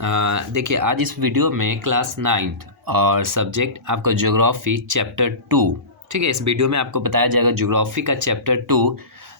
देखिए आज इस वीडियो में क्लास 9th और सब्जेक्ट आपका ज्योग्राफी चैप्टर 2। ठीक है, इस वीडियो में आपको बताया जाएगा ज्योग्राफी का चैप्टर 2,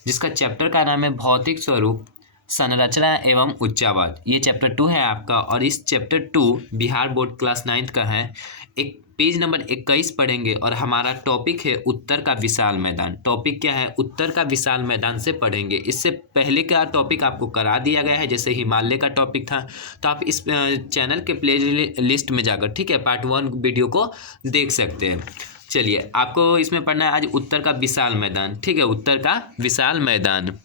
जिसका चैप्टर का नाम है भौतिक स्वरूप, संरचना एवं उच्चावाद। ये चैप्टर 2 है आपका, और इस chapter 2 Bihar board class 9th का है। एक पेज नंबर 21 पढ़ेंगे और हमारा टॉपिक है उत्तर का विशाल मैदान। टॉपिक क्या है? उत्तर का विशाल मैदान से पढ़ेंगे। इससे पहले का टॉपिक आपको करा दिया गया है, जैसे हिमालय का टॉपिक था, तो आप इस चैनल के प्ले लिस्ट में जाकर ठीक है पार्ट 1 वीडियो को देख सकते हैं। चलिए, आपको इसमें पढ़ना है आज उत्तर का विशाल मैदान। ठीक है, उत्तर का विशाल मैदान।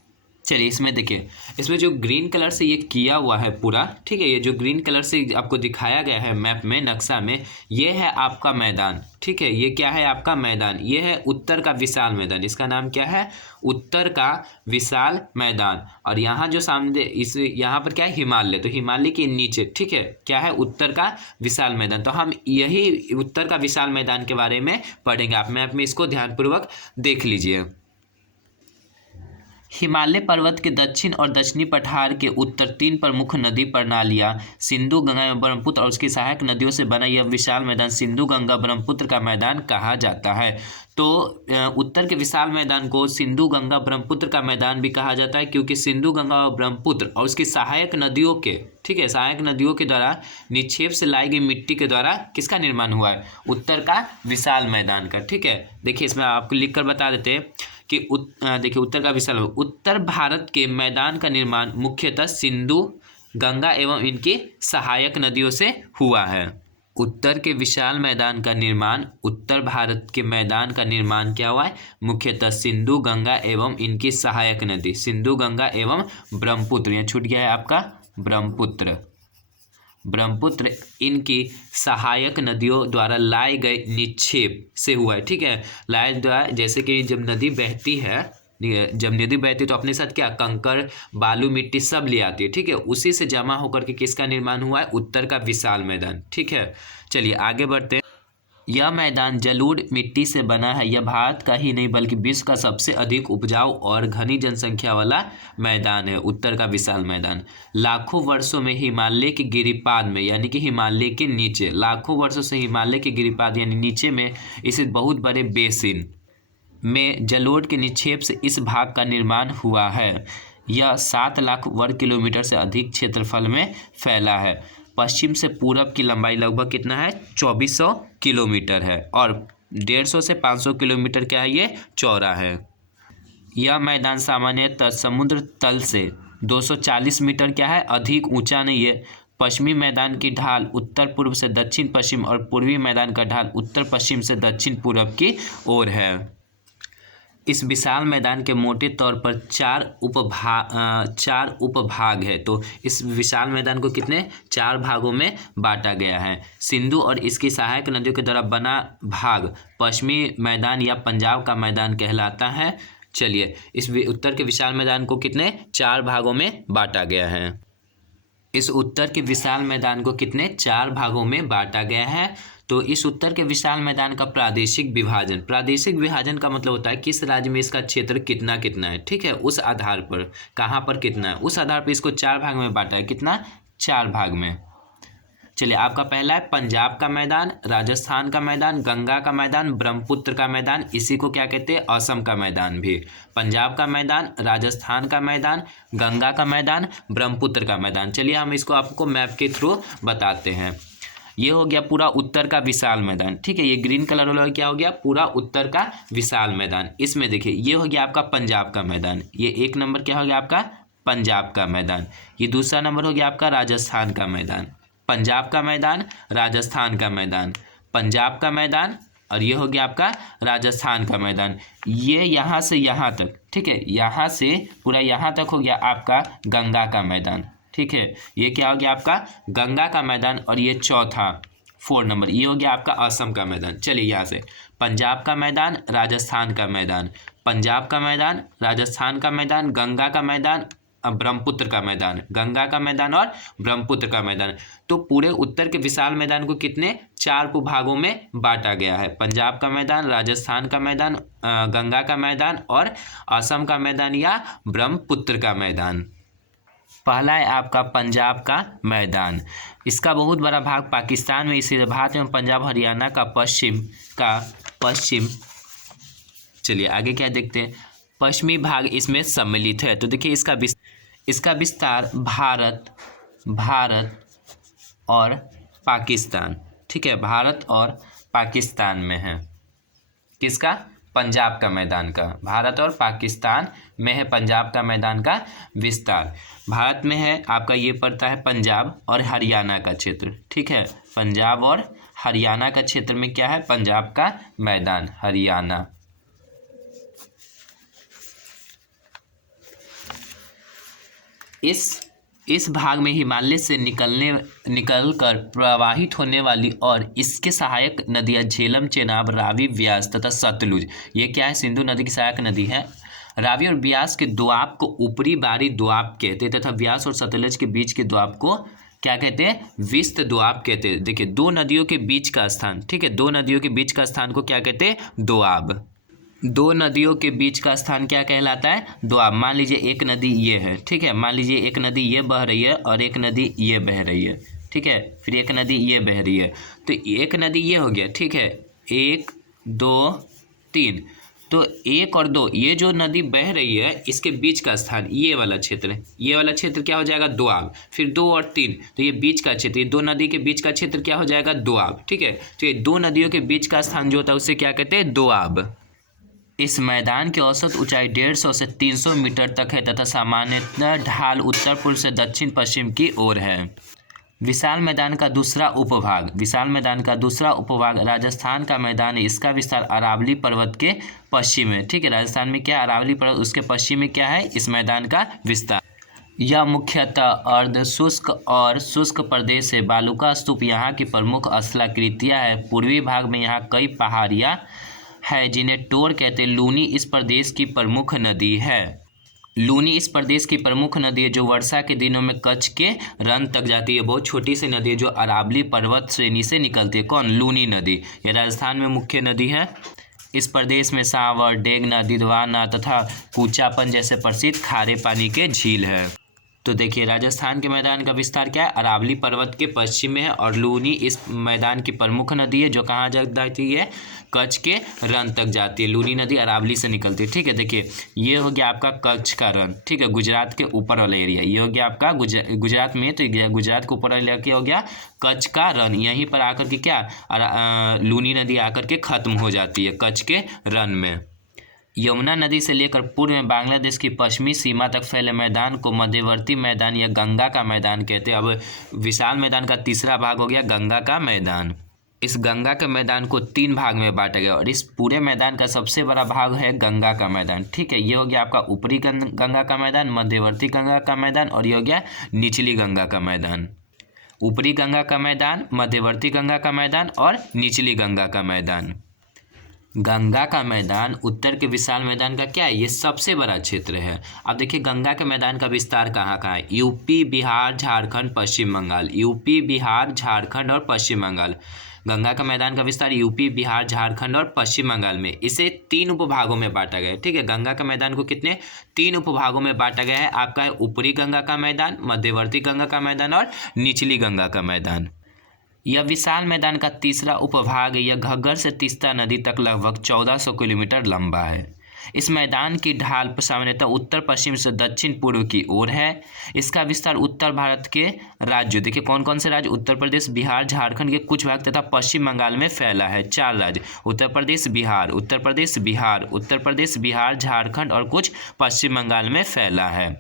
चलिए इसमें देखिए, इसमें जो ग्रीन कलर से ये किया हुआ है पूरा, ठीक है, ये जो ग्रीन कलर से आपको दिखाया गया है मैप में, नक्शा में, ये है आपका मैदान। ठीक है, ये क्या है? आपका मैदान। ये है उत्तर का विशाल मैदान। इसका नाम क्या है? उत्तर का विशाल मैदान। और यहाँ जो सामने इस यहाँ पर क्या है? हिमालय। तो हिमालय के नीचे ठीक है क्या है? उत्तर का विशाल मैदान। तो हम यही उत्तर का विशाल मैदान के बारे में पढ़ेंगे। आप मैप में इसको ध्यानपूर्वक देख लीजिए। हिमालय पर्वत के दक्षिण और दक्षिणी पठार के उत्तर 3 प्रमुख नदी प्रणालियां सिंधु, गंगा एवं ब्रह्मपुत्र और उसकी सहायक नदियों से बना यह विशाल मैदान सिंधु, गंगा, ब्रह्मपुत्र का मैदान कहा जाता है। तो उत्तर के विशाल मैदान को सिंधु, गंगा, ब्रह्मपुत्र का मैदान भी कहा जाता है, क्योंकि सिंधु, गंगा और ब्रह्मपुत्र और उसकी सहायक नदियों के ठीक है सहायक नदियों के द्वारा निक्षेप से लाई गई मिट्टी के द्वारा किसका निर्माण हुआ है? उत्तर का विशाल मैदान का। ठीक है, देखिए इसमें आपको लिख कर बता देते हैं कि देखिए उत्तर का विशाल, उत्तर भारत के मैदान का निर्माण मुख्यतः सिंधु, गंगा एवं इनकी सहायक नदियों से हुआ है। उत्तर के विशाल मैदान का निर्माण, उत्तर भारत के मैदान का निर्माण क्या हुआ है? मुख्यतः सिंधु, गंगा एवं इनकी सहायक नदी, सिंधु, गंगा एवं ब्रह्मपुत्र, यहाँ छूट गया है आपका ब्रह्मपुत्र, ब्रह्मपुत्र इनकी सहायक नदियों द्वारा लाए गए निक्षेप से हुआ है। ठीक है, लाए द्वारा, जैसे कि जब नदी बहती है, तो अपने साथ क्या कंकड़, बालू, मिट्टी सब ले आती है। ठीक है, उसी से जमा होकर के किसका निर्माण हुआ है? उत्तर का विशाल मैदान। ठीक है, चलिए आगे बढ़ते हैं। यह मैदान जलोढ़ मिट्टी से बना है। यह भारत का ही नहीं बल्कि विश्व का सबसे अधिक उपजाऊ और घनी जनसंख्या वाला मैदान है, उत्तर का विशाल मैदान। लाखों वर्षों में हिमालय के गिरिपाद में, यानी कि हिमालय के नीचे, लाखों वर्षों से हिमालय के गिरिपाद यानी नीचे में इस बहुत बड़े बेसिन में जलोढ़ के निक्षेप से इस भाग का निर्माण हुआ है। यह 7 लाख वर्ग किलोमीटर से अधिक क्षेत्रफल में फैला है। पश्चिम से पूरब की लंबाई लगभग कितना है? 2400 किलोमीटर है, और 150 से 500 किलोमीटर क्या है? ये चौड़ा है। यह मैदान सामान्यतः समुद्र तल से 240 मीटर क्या है? अधिक ऊंचा नहीं है। पश्चिमी मैदान की ढाल उत्तर पूर्व से दक्षिण पश्चिम और पूर्वी मैदान का ढाल उत्तर पश्चिम से दक्षिण पूर्व की ओर है। इस विशाल मैदान के मोटे तौर पर 4 उपभाग है। तो इस विशाल मैदान को कितने 4 भागों में बांटा गया है। सिंधु और इसकी सहायक नदियों के द्वारा बना भाग पश्चिमी मैदान या पंजाब का मैदान कहलाता है। चलिए, इस उत्तर के विशाल मैदान को कितने 4 भागों में बांटा गया है। इस उत्तर के विशाल मैदान को कितने 4 भागों में बांटा गया है। तो इस उत्तर के विशाल मैदान का प्रादेशिक विभाजन, प्रादेशिक विभाजन का मतलब होता है किस राज्य में इसका क्षेत्र कितना कितना है। ठीक है, उस आधार पर कहाँ पर कितना है, उस आधार पर इसको 4 भाग में बांटा है। कितना? 4 भाग में। चलिए, आपका पहला है पंजाब का मैदान, राजस्थान का मैदान, गंगा का मैदान, ब्रह्मपुत्र का मैदान, इसी को क्या कहते हैं? असम का मैदान भी। पंजाब का मैदान, राजस्थान का मैदान, गंगा का मैदान, ब्रह्मपुत्र का मैदान। चलिए हम इसको आपको मैप के थ्रू बताते हैं। ये हो गया पूरा उत्तर का विशाल मैदान। ठीक है, ये ग्रीन कलर वाला क्या हो गया? पूरा उत्तर का विशाल मैदान। इसमें देखिए, ये हो गया आपका पंजाब का मैदान। ये 1 नंबर क्या हो गया आपका? पंजाब का मैदान। ये दूसरा नंबर हो गया आपका राजस्थान का मैदान। पंजाब का मैदान, राजस्थान का मैदान, पंजाब का मैदान, और ये हो गया आपका राजस्थान का मैदान। ये यहाँ से यहाँ तक, ठीक है, यहाँ से पूरा यहाँ तक हो गया आपका गंगा का मैदान। ठीक है, ये क्या हो गया आपका? गंगा का मैदान। और ये चौथा 4 नंबर ये हो गया आपका असम का मैदान। चलिए, यहाँ से पंजाब का मैदान, राजस्थान का मैदान, पंजाब का मैदान, राजस्थान का मैदान, गंगा का मैदान, ब्रह्मपुत्र का मैदान, गंगा का मैदान और ब्रह्मपुत्र का मैदान। तो पूरे उत्तर के विशाल मैदान को कितने 4 उपभागों में बांटा गया है। पंजाब का मैदान, राजस्थान का मैदान, गंगा का मैदान और असम का मैदान या ब्रह्मपुत्र का मैदान। पहला है आपका पंजाब का मैदान, इसका बहुत बड़ा भाग पाकिस्तान में, इसी भारत में पंजाब हरियाणा का पश्चिम। चलिए आगे क्या देखते हैं, पश्चिमी भाग इसमें सम्मिलित है। तो देखिए इसका विस्तार भारत और पाकिस्तान, ठीक है, भारत और पाकिस्तान में है। किसका? पंजाब का मैदान का, भारत और पाकिस्तान में है पंजाब का मैदान का विस्तार। भारत में है आपका, ये पड़ता है पंजाब और हरियाणा का क्षेत्र, ठीक है, पंजाब और हरियाणा का क्षेत्र में क्या है? पंजाब का मैदान, हरियाणा। इस भाग में हिमालय से निकलकर प्रवाहित होने वाली और इसके सहायक नदियां झेलम, चेनाब, रावी, व्यास तथा सतलुज, ये क्या है? सिंधु नदी की सहायक नदी है। रावी और व्यास के दोआब को ऊपरी बारी दोआब कहते हैं तथा व्यास और सतलुज के बीच के दोआब को क्या कहते हैं? विस्त दोआब कहते हैं। देखिए दो नदियों के बीच का स्थान, ठीक है, दो नदियों के बीच का स्थान को क्या कहते हैं? दोआब। दो नदियों के बीच का स्थान क्या कहलाता है? दोआब। मान लीजिए एक नदी ये है, ठीक है, मान लीजिए एक नदी ये बह रही है और एक नदी ये बह रही है, ठीक है, फिर एक नदी ये बह रही है, तो एक नदी ये हो गया, ठीक है, 1 2 3, तो 1 और 2 ये जो नदी बह रही है इसके बीच का स्थान ये वाला क्षेत्र, ये वाला क्षेत्र क्या हो जाएगा? दोआब। फिर 2 और 3, तो ये बीच का क्षेत्र, ये दो नदी के बीच का क्षेत्र क्या हो जाएगा? दोआब, ठीक है। तो ये दो नदियों के बीच का स्थान जो होता है उसे क्या कहते हैं? दोआब। इस मैदान की औसत ऊंचाई 150 से 300 मीटर तक है तथा सामान्यतः ढाल उत्तर पूर्व से दक्षिण पश्चिम की ओर है। विशाल मैदान का दूसरा उपभाग राजस्थान का मैदान है। इसका विस्तार अरावली पर्वत के पश्चिम में, ठीक है, राजस्थान में क्या? अरावली पर्वत, उसके पश्चिम में क्या है? इस मैदान का विस्तार। यह मुख्यतः अर्ध शुष्क और शुष्क प्रदेश है। बालुका स्तूप यहाँ की प्रमुख स्थलाकृतियाँ है। पूर्वी भाग में यहाँ कई पहाड़ियाँ है जिन्हें टोर कहते हैं। लूनी इस प्रदेश की प्रमुख नदी है। लूनी इस प्रदेश की प्रमुख नदी है जो वर्षा के दिनों में कच्छ के रन तक जाती है। बहुत छोटी सी नदी है जो अरावली पर्वत श्रेणी से निकलती है। कौन? लूनी नदी। यह राजस्थान में मुख्य नदी है। इस प्रदेश में सांवर, डेगना, दिदवाना तथा कूचापन जैसे प्रसिद्ध खारे पानी के झील है। तो देखिए राजस्थान के मैदान का विस्तार क्या है? अरावली पर्वत के पश्चिम में है और लूनी इस मैदान की प्रमुख नदी है जो कहाँ जाती है? कच्छ के रन तक जाती है। लूनी नदी अरावली से निकलती है, ठीक है। देखिए ये हो गया आपका कच्छ का रन, ठीक है, गुजरात के ऊपर वाला एरिया। ये हो गया आपका गुजरात में, तो गुजरात के ऊपर वाला एरिया क्या हो गया? कच्छ का रन। यहीं पर आकर के क्या लूनी नदी आकर के खत्म हो जाती है कच्छ के रन में। यमुना नदी से लेकर पूर्व में बांग्लादेश की पश्चिमी सीमा तक फैले मैदान को मध्यवर्ती मैदान या गंगा का मैदान कहते हैं। अब विशाल मैदान का तीसरा भाग हो गया गंगा का मैदान। इस गंगा के मैदान को 3 भाग में बांटा गया और इस पूरे मैदान का सबसे बड़ा भाग है गंगा का मैदान, ठीक है। ये हो गया आपका ऊपरी गंगा का मैदान, मध्यवर्ती गंगा का मैदान और ये हो गया निचली गंगा का मैदान। ऊपरी गंगा का मैदान, मध्यवर्ती गंगा का मैदान और निचली गंगा का मैदान। गंगा का मैदान उत्तर के विशाल मैदान का क्या है? ये सबसे बड़ा क्षेत्र है। अब देखिए गंगा के मैदान का विस्तार कहाँ कहाँ है? यूपी, बिहार, झारखंड, पश्चिम बंगाल। यूपी, बिहार, झारखंड और पश्चिम बंगाल। गंगा का मैदान का विस्तार यूपी, बिहार, झारखंड और पश्चिम बंगाल में। इसे 3 उपभागों में बांटा गया है, ठीक है। गंगा का मैदान को कितने? 3 उपभागों में बांटा गया है। आपका है ऊपरी गंगा का मैदान, मध्यवर्ती गंगा का मैदान और निचली गंगा का मैदान। यह विशाल मैदान का तीसरा उपभाग है। यह घग्गर से तीस्ता नदी तक लगभग 1400 किलोमीटर लंबा है। इस मैदान की ढाल सामान्यतः उत्तर पश्चिम से दक्षिण पूर्व की ओर है। इसका विस्तार उत्तर भारत के राज्यों, देखिए कौन कौन से राज्य? उत्तर प्रदेश, बिहार, झारखंड के कुछ भाग तथा पश्चिम बंगाल में फैला है। 4 राज्य, उत्तर प्रदेश, बिहार, उत्तर प्रदेश, बिहार, उत्तर प्रदेश, बिहार, झारखंड और कुछ पश्चिम बंगाल में फैला है।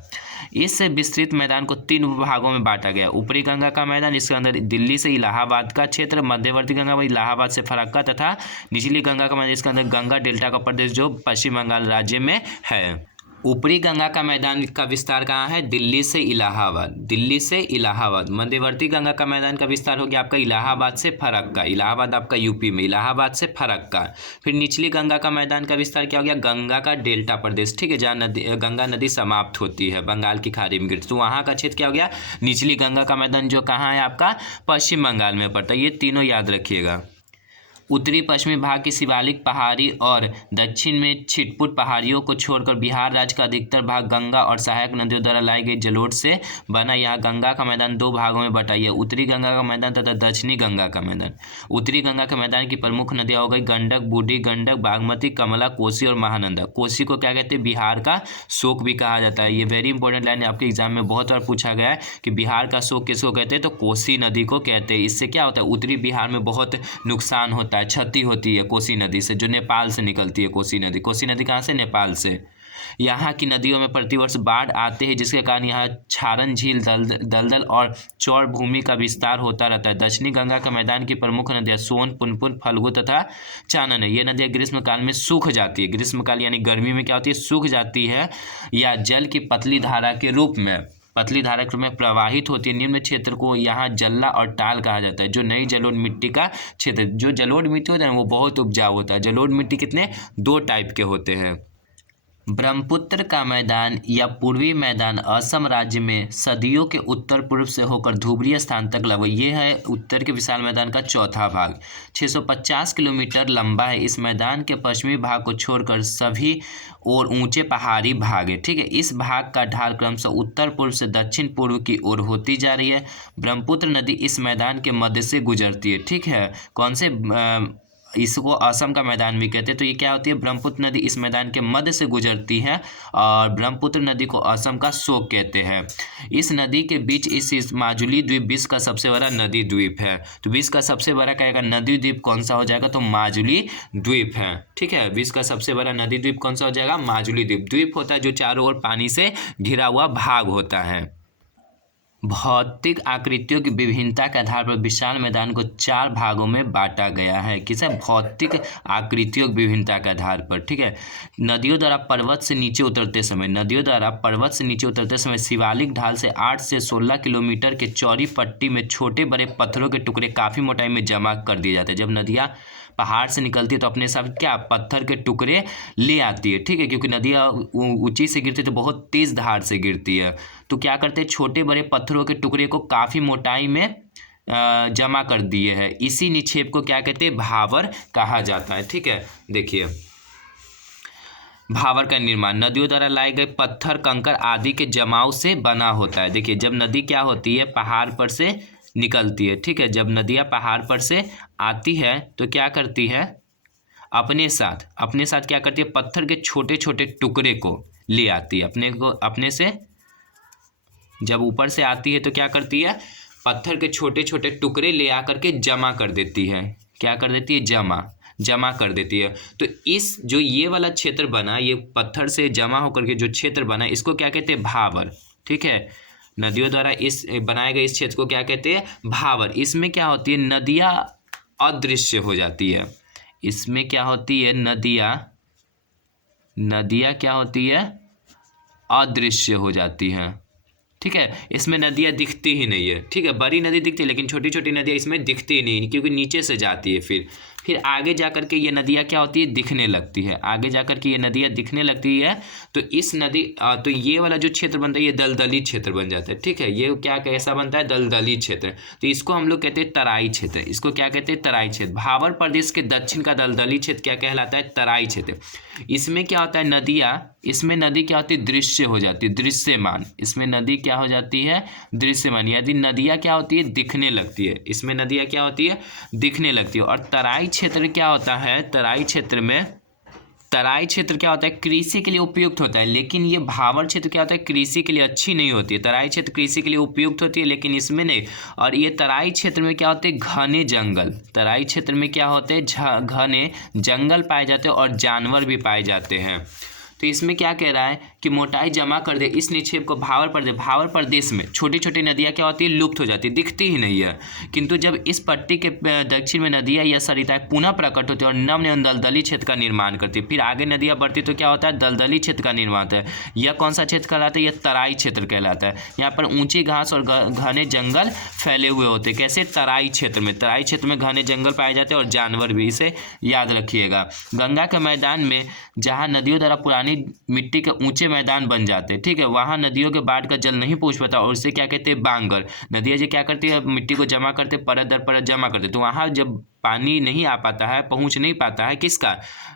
इस विस्तृत मैदान को 3 उपभागों में बांटा गया। ऊपरी गंगा का मैदान, इसके अंदर दिल्ली से इलाहाबाद का क्षेत्र, मध्यवर्ती गंगा इलाहाबाद से फरक्का तथा निचली गंगा का मैदान, इसके अंदर गंगा डेल्टा का प्रदेश जो पश्चिम बंगाल राज्य में है। ऊपरी गंगा का मैदान का विस्तार कहाँ है? दिल्ली से इलाहाबाद, दिल्ली से इलाहाबाद। मध्यवर्ती गंगा का मैदान का विस्तार हो गया आपका इलाहाबाद से फरक्का, इलाहाबाद आपका यूपी में, इलाहाबाद से फरक्का। फिर निचली गंगा का मैदान का विस्तार क्या हो गया? गंगा का डेल्टा प्रदेश, ठीक है, जहाँ गंगा नदी समाप्त होती है बंगाल की खाड़ी में गिरती, तो वहाँ का क्षेत्र क्या हो गया? निचली गंगा का मैदान, जो कहाँ है आपका? पश्चिम बंगाल में पड़ता है। ये तीनों याद रखिएगा। उत्तरी पश्चिमी भाग की शिवालिक पहाड़ी और दक्षिण में छिटपुट पहाड़ियों को छोड़कर बिहार राज्य का अधिकतर भाग गंगा और सहायक नदियों द्वारा लाई गई जलोढ़ से बना। यहाँ गंगा का मैदान दो भागों में बटा है, उत्तरी गंगा का मैदान तथा दक्षिणी गंगा का मैदान। उत्तरी गंगा के मैदान की प्रमुख नदियाँ हो गई गंडक, बूढ़ी गंडक, बागमती, कमला, कोसी और महानंदा। कोसी को क्या कहते हैं? बिहार का शोक भी कहा जाता है। ये वेरी इंपॉर्टेंट लाइन आपके एग्जाम में बहुत बार पूछा गया है कि बिहार का शोक किसको कहते हैं? तो कोसी नदी को कहते हैं। इससे क्या होता है? उत्तरी बिहार में बहुत नुकसान होता है, क्षति होती है कोसी नदी से, जो नेपाल से निकलती है। कोसी नदी कहाँ से? नेपाल से। यहाँ की नदियों में प्रतिवर्ष बाढ़ आते हैं, जिसके कारण यहाँ क्षारण झील, दलदल और चौड़ भूमि का विस्तार होता रहता है। दक्षिणी गंगा के मैदान की प्रमुख नदियाँ सोन, पुनपुन, फल्गु तथा चानन है। ये नदियाँ ग्रीष्मकाल में सूख जाती है। ग्रीष्मकाल यानी गर्मी में क्या होती है? सूख जाती है या जल की पतली धारा के रूप में प्रवाहित होती है। निम्न क्षेत्र को यहाँ जल्ला और टाल कहा जाता है, जो नई जलोढ़ मिट्टी का क्षेत्र। जो जलोढ़ मिट्टी होता है वो बहुत उपजाऊ होता है। जलोढ़ मिट्टी कितने? दो टाइप के होते हैं। ब्रह्मपुत्र का मैदान या पूर्वी मैदान असम राज्य में सदियों के उत्तर पूर्व से होकर धुबरी स्थान तक लगा। ये है उत्तर के विशाल मैदान का चौथा भाग। 650 किलोमीटर लंबा है। इस मैदान के पश्चिमी भाग को छोड़कर सभी और ऊंचे पहाड़ी भाग है। ठीक है, इस भाग का ढाल क्रमशः उत्तर पूर्व से दक्षिण पूर्व की ओर होती जा रही है। ब्रह्मपुत्र नदी इस मैदान के मध्य से गुजरती है। ठीक है, कौन से? इसको असम का मैदान भी कहते हैं। तो ये क्या होती है? ब्रह्मपुत्र नदी इस मैदान के मध्य से गुजरती है और ब्रह्मपुत्र नदी को असम का शोक कहते हैं। इस नदी के बीच इस माजुली द्वीप विश्व का सबसे बड़ा नदी द्वीप है। तो विश्व का सबसे बड़ा कहेगा नदी द्वीप कौन सा हो जाएगा? तो माजुली द्वीप है। ठीक है, विश्व का सबसे बड़ा नदी द्वीप कौन सा हो जाएगा? माजुली द्वीप। द्वीप होता है जो चारों ओर पानी से घिरा हुआ भाग होता है। भौतिक आकृतियों की विभिन्नता के आधार पर विशाल मैदान को चार भागों में बांटा गया है। किसे? भौतिक आकृतियों की विभिन्नता के आधार पर। ठीक है, नदियों द्वारा पर्वत से नीचे उतरते समय शिवालिक ढाल से 8 से 16 किलोमीटर के चौड़ी पट्टी में छोटे बड़े पत्थरों के टुकड़े काफ़ी मोटाई में जमा कर दिए जाते हैं। जब नदियाँ पहाड़ से निकलती है तो अपने साथ क्या? पत्थर के टुकड़े ले आती है। ठीक है, क्योंकि नदियाँ ऊंची से गिरती है तो बहुत तेज़ धार से गिरती है। तो क्या करते हैं? छोटे बड़े पत्थरों के टुकड़े को काफ़ी मोटाई में जमा कर दिए हैं। इसी निक्षेप को क्या कहते हैं? भावर कहा जाता है। ठीक है, देखिए भावर का निर्माण नदियों द्वारा लाए गए पत्थर, कंकड़ आदि के जमाव से बना होता है। देखिए, जब नदी क्या होती है? पहाड़ पर से निकलती है। ठीक है, जब नदियाँ पहाड़ पर से आती है तो क्या करती है? अपने साथ क्या करती है? पत्थर के छोटे छोटे टुकड़े को ले आती है। अपने से जब ऊपर से आती है तो क्या करती है? पत्थर के छोटे छोटे टुकड़े ले आकर के जमा कर देती है। क्या कर देती है? जमा कर देती है। तो इस जो ये वाला क्षेत्र बना, ये पत्थर से जमा होकर के जो क्षेत्र बना, इसको क्या कहते हैं? भावर। ठीक है, नदियों द्वारा इस बनाए गए इस क्षेत्र को क्या कहते हैं? भावर। इसमें क्या होती है? नदियाँ अदृश्य हो जाती है। इसमें क्या होती है? नदियाँ क्या होती है? अदृश्य हो जाती हैं। ठीक है, इसमें नदियाँ दिखती ही नहीं है। ठीक है, बड़ी नदी दिखती है लेकिन छोटी छोटी नदियाँ इसमें दिखती ही नहीं, क्योंकि नीचे से जाती है। फिर आगे जाकर के ये नदियाँ क्या होती है? दिखने लगती है। आगे जाकर के ये नदियाँ दिखने लगती है तो इस नदी तो ये वाला जो क्षेत्र बनता है ये दलदली क्षेत्र बन जाता है। ठीक है, ये क्या कैसा बनता है? दलदली क्षेत्र। तो इसको हम लोग कहते हैं तराई क्षेत्र। इसको क्या कहते हैं? तराई क्षेत्र। भावर प्रदेश के दक्षिण का दलदली क्षेत्र क्या कहलाता है? तराई क्षेत्र। इसमें क्या होता है? इसमें नदी क्या होती है? दृश्य हो जाती है, दृश्यमान। इसमें नदी क्या हो जाती है? दृश्यमान। यदि नदियाँ क्या होती है? दिखने लगती है। इसमें नदियाँ क्या होती है? दिखने लगती है। और तराई क्षेत्र क्या होता है? तराई क्षेत्र क्या होता है? कृषि के लिए उपयुक्त होता है, लेकिन ये भावर क्षेत्र क्या होता है? कृषि के लिए अच्छी नहीं होती है। तराई क्षेत्र कृषि के लिए उपयुक्त होती है लेकिन इसमें नहीं। और ये तराई क्षेत्र में क्या होते हैं? घने जंगल। तराई क्षेत्र में क्या होते हैं? घने जंगल पाए जाते हैं और जानवर भी पाए जाते हैं। तो इसमें क्या कह रहा है कि मोटाई जमा कर दे इस निक्षेप को भावर प्रदेश में छोटी छोटी नदियाँ क्या होती है? लुप्त हो जाती है, दिखती ही नहीं है। किंतु जब इस पट्टी के दक्षिण में नदियाँ या सरिताएं पुनः प्रकट होती है और नम्र एवं दलदली क्षेत्र का निर्माण करती है, फिर आगे नदियाँ बढ़ती तो क्या होता है? दलदली क्षेत्र का निर्माण होता है। यह कौन सा क्षेत्र कहलाता है? यह तराई क्षेत्र कहलाता है। यहाँ पर ऊंची घास और घने जंगल फैले हुए होते हैं। कैसे? तराई क्षेत्र में घने जंगल पाए जाते हैं और जानवर भी, इसे याद रखिएगा। गंगा के मैदान में जहाँ नदियों द्वारा पुरानी मिट्टी के ऊंचे मैदान बन जाते हैं। ठीक है, वहाँ नदियों के बाढ़ का जल नहीं पहुँच पाता और इसे क्या कहते हैं? बांगर। नदियाँ जो क्या करती है? मिट्टी को जमा करते, परत दर परत जमा करते। तो वहाँ जब पानी नहीं आ पाता है, पहुंच नहीं पाता है किसका,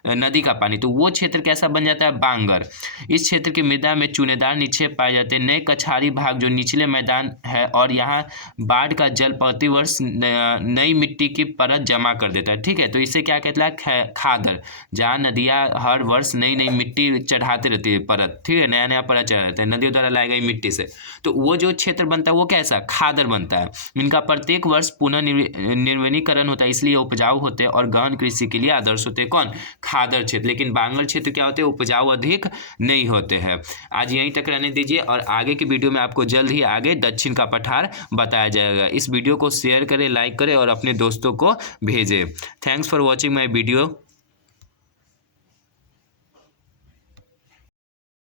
नदी का पानी, तो वो क्षेत्र कैसा बन जाता है, बांगर। इस क्षेत्र की मृदा में चूनेदार निक्षेप पाए जाते हैं। नए कछारी भाग जो निचले मैदान है और यहाँ बाढ़ का जल प्रतिवर्ष नई मिट्टी की परत जमा कर देता है, ठीक है। तो इसे क्या कहता है, खादर, जहाँ नदियाँ हर वर्ष नई नई मिट्टी चढ़ाते रहती है, परत, ठीक है, नया नया परत चढ़ाते हैं नदियों द्वारा लाई गई मिट्टी से, तो वो जो क्षेत्र बनता है वो कैसा, खादर बनता है। इनका प्रत्येक वर्ष पुनः निर्वनीकरण होता है, इसलिए उपजाऊ होते हैं और गहन कृषि के लिए आदर्श होते हैं। कौन, खादर क्षेत्र। लेकिन बांगर क्षेत्र क्या होते हैं, उपजाऊ अधिक नहीं होते हैं। आज यहीं तक रहने दीजिए और आगे की वीडियो में आपको जल्द ही आगे दक्षिण का पठार बताया जाएगा। इस वीडियो को शेयर करें, लाइक करें और अपने दोस्तों को भेजें। Thanks for watching my video.